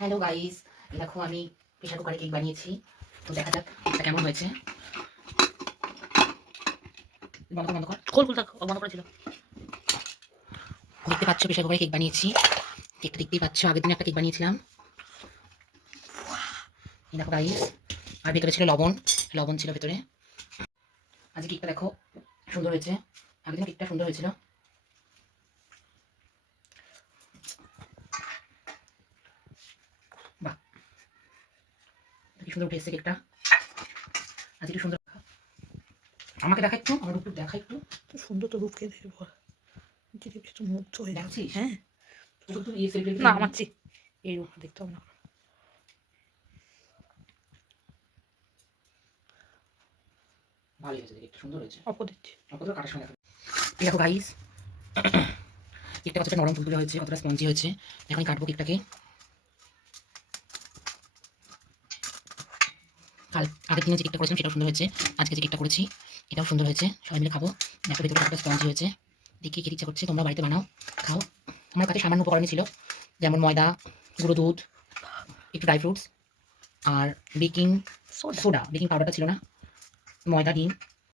Hello guys, দেখো আমি pressure কুকারে কেক বানিয়েছি। তো দেখা যাক কেকটা কেমন হয়েছে। বন্ধ কর খোল খোল থাক বন্ধ করেছিল। দেখতে পাচ্ছ প্রেশার কুকারে কেক বানিয়েছি। কেকটা দেখতেই পাচ্ছ, আগের দিন একটা কেক বানিয়েছিলাম। দেখো গাইস, আর ভেতরে ছিল লবণ ছিল ভেতরে। আজকে কেকটা দেখো সুন্দর হয়েছে। আগের দিন কেকটা সুন্দর হয়েছিল। বাহ, কি সুন্দর উঠে এসেছে কেকটা। আজকে একটু সুন্দর আমাকে দেখা একটু, আমার একটু দেখা একটু। তো সুন্দর তো রূপকে দেখবো, যদি একটু মুগ্ধ হয়ে দেখছিস? হ্যাঁ না আমার চেয়ে এই রূপ দেখতে হবে না। ভালোই হয়েছে, কেকটা সুন্দর হয়েছে। অপদিচ্ছি অপর কাটার সময় দেখো গাইস, কেকটা কতটা নরম তুলতুলে হয়েছে, কতটা স্পঞ্জি হয়েছে। এখন কাটবো কেকটাকে। কাল আগের দিনে যে কেকটা করেছিলাম সেটাও সুন্দর হয়েছে, আজকে যে কেকটা করেছি এটাও সুন্দর হয়েছে। সবাই মিলে খাবো। দেখো ভেতরে কতটা স্পঞ্জি হয়েছে, দেখে খেতে ইচ্ছা করছে। তোমরা বাড়িতে বানাও, খাও। আমার কাছে সামান্য উপকরণই ছিল, যেমন ময়দা, গুঁড়ো দুধ, একটু ড্রাই ফ্রুটস আর বেকিং সোডা। বেকিং পাউডারটা ছিল না, ময়দা, ডিম